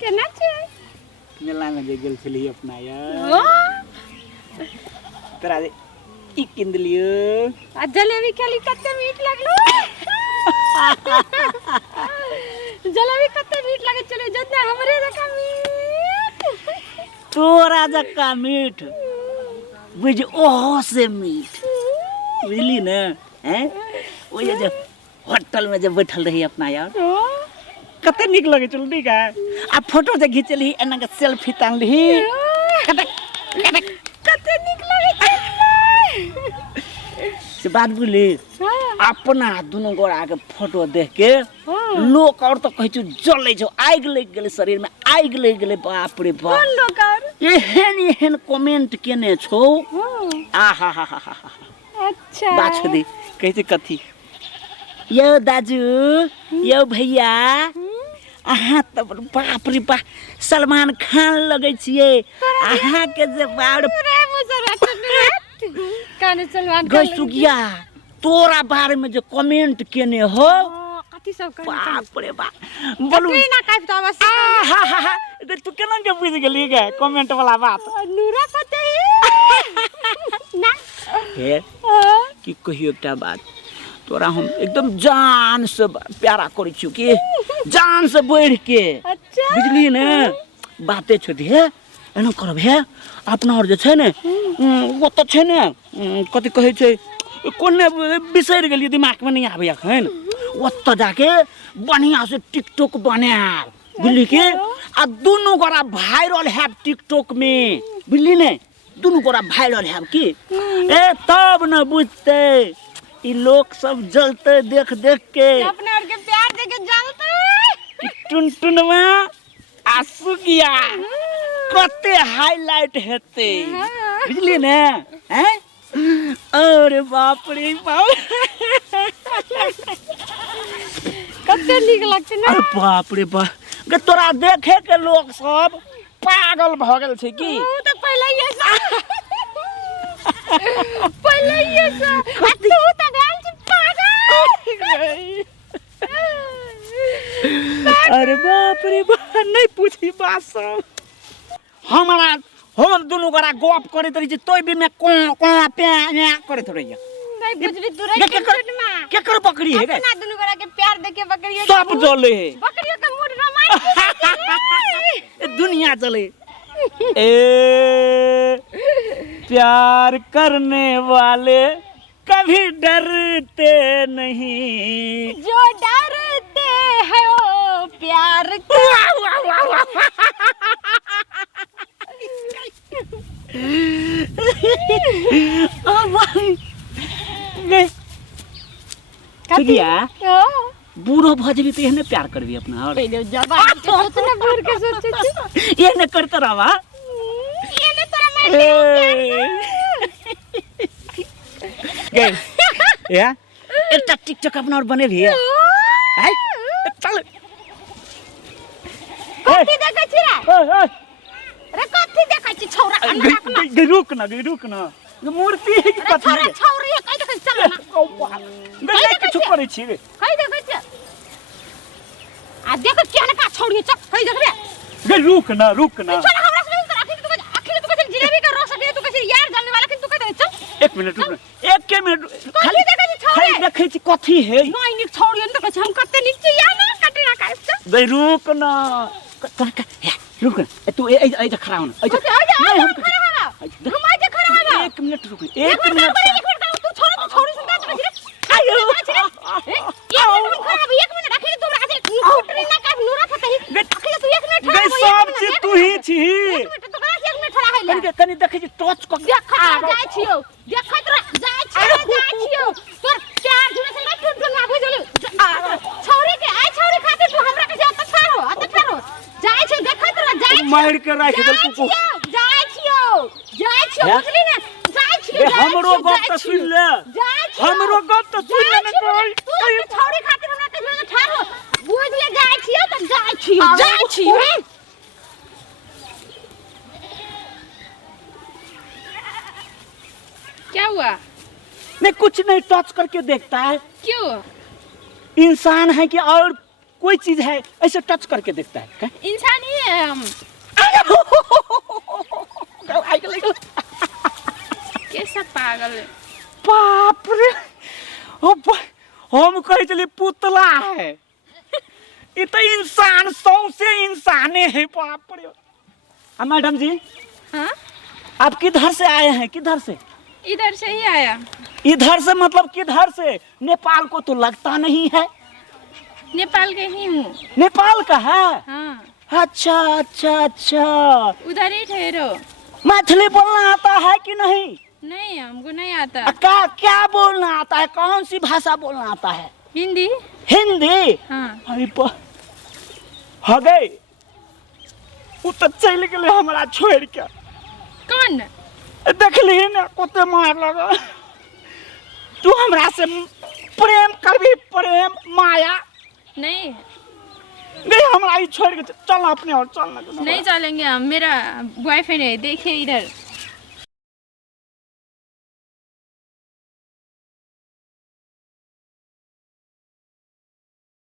केना छै मेला में जे गेल छली अपना यार तोरा ई किन दिलियो आ जलेबी खाली कते मीठ लगलो जलेबी कते मीठ लगे चले जितना हमरे जका मीठ तोरा जका मीठ बुझ ओहो से मीठ बुझली ना हैं ओ ये जो होटल में जब बैठल रही अपना यार कते निक लगे चल ठीक है आ फोटो जे घिचली एना के सेल्फी तानली कते निक लगे से बात बोली अपना दोनों गोरा के फोटो देख के लोग और तो कह छु जले छो आग लग गेले शरीर में आग लग गेले बाप रे बाप कोन लोग और एहन कमेंट केने छो आहा हा हा हा अच्छा बात दे कहते कथी यो दाजू यो भैया अहाँ त बाप रे बाप सलमान खान लगे छिए अहाँ के जे बाड़ रे मुसरा काने सलमान खान गसुगिया तोरा बारे में जो कमेंट केने हो कथी सब कर बाप रे बाप बोलू ना काट तो बस हा हा हा तू केना के बुझ गेली के कमेंट वाला बात नूरा पते ना हे की कहियो एकटा बात तोरा हम एकदम जान से प्यारा करै छियो कि जान से बढ़ के अच्छा बुझली ने बाते छोड़ी हे एना करब हे अपना और जे छै ने ओ त छै ने कथि कहै छै कोने बिसरि गेलियै दिमाग में नहीं आबै अखन ओत जाके बढ़िया से टिकटॉक बनाब बुझली के आ दुनू गोरा वायरल हैब टिकटॉक में बुझली ने दुनू गोरा वायरल हैब की ए तब न बुझते ई लोग सब जलते देख देख के अपने और के प्यार देके जलते टुनटुनवा आंसू किया कते हाईलाइट हेते बुझली ने हैं अरे बाप रे बाप कते नीक लगते ना अरे बाप रे बाप गे तोरा देखे के लोग सब पागल भ गेल छै की तो पहले ये सा पहले ये सा तू तो गाल से पागल अरे बाप रे बाप नहीं पूछी बात सब हमारा हम दोनों गोरा गप करे तरी जे तोय भी मैं को पे करे थोड़े नहीं बुझली तू रे के कर बकरी है अपना दोनों गोरा के प्यार देके बकरी सब जले है बकरियों का मूड रोमांटिक दुनिया चले ए प्यार करने वाले कभी डरते नहीं जो डरते हैं वो प्यार बूढ़ो भजबी तो एहने प्यार करबी अपना और जवान के सोचना बूढ़ के सोचे एहने करत रहवा एने तोरा मार गए या एकटा टिकटॉक अपना और बने भी है चल कथि देखै छी रे कथि देखै छी छौरा रुक ना मूर्ति है कि कथि है छौरी है कहि देखै चल ना गले के चुप करे छी रे कहि देखै छी आ देख केहन का छौरी है चल कहि देखबे गे रुक ना चल हमरा से तो आखिर तू कहै जिलेबी का रस दे तू कहै यार जानने वाला कि तू कहै चल एक मिनट खाली देखै छी छौरी खाली देखै छी कथि है नहीं निक छौरी न देखै छी हम कते निक छी या ना कटना का गे रुक ना तू ए खड़ा हो ना हम खड़ा हो एक मिनट रुक तू छौरी सुनता कहै छी आयो हम खराब 1 मिनट आखिर तू हमरा कहै स्कूटरी ना का नूरा फतही आखिर तू 1 मिनट गे सब चीज तू ही छी 1 मिनट तो करा 1 मिनट खड़ा है कनी देखै छी टच क देखत जाय छियो तोर प्यार जुने से नहीं टुन ना बुझलु छौरी के आई छौरी खातिर तू हमरा कहै अत ठारो जाय छै देखत रह जाय मार के राख दे कुकु जाय छियो बुझली ना जाय छियो हमरो गप त सुन ले हमरो गप त सुन ले न कोई तू छौरी खातिर हमरा कहै ठारो बुझ ले जाय छियो त जाय छियो क्या हुआ नहीं कुछ नहीं टच करके देखता है क्यों इंसान है कि और कोई चीज है? ऐसे टच करके देखता है क्या? इंसान ही है हम। कैसा पागल है। बाप रे, हम कहे चलिए पुतला है, ये तो इंसान, सौ से इंसाने है। बाप रे। मैडम जी, हाँ आप किधर से आए हैं? किधर से? इधर से ही आया। इधर से मतलब किधर से? नेपाल को तो लगता नहीं है। नेपाल के ही हूँ। नेपाल का है? हाँ अच्छा अच्छा अच्छा। उधर ही ठहरो। मैथिली बोलना आता है कि नहीं? नहीं हमको नहीं आता। क्या क्या बोलना आता है? कौन सी भाषा बोलना आता है? हिंदी। हिंदी? हाँ। अरे हो गए, वो तो चल गए हमारा छोड़ के। कौन? देखली ना कुत्ते मार लगा। तू हमरा से प्रेम करबी, प्रेम माया नहीं नहीं, हमारा ही छोड़ के चल अपने और चल ना। नहीं चलेंगे हम, मेरा बॉयफ्रेंड है, देखिए इधर।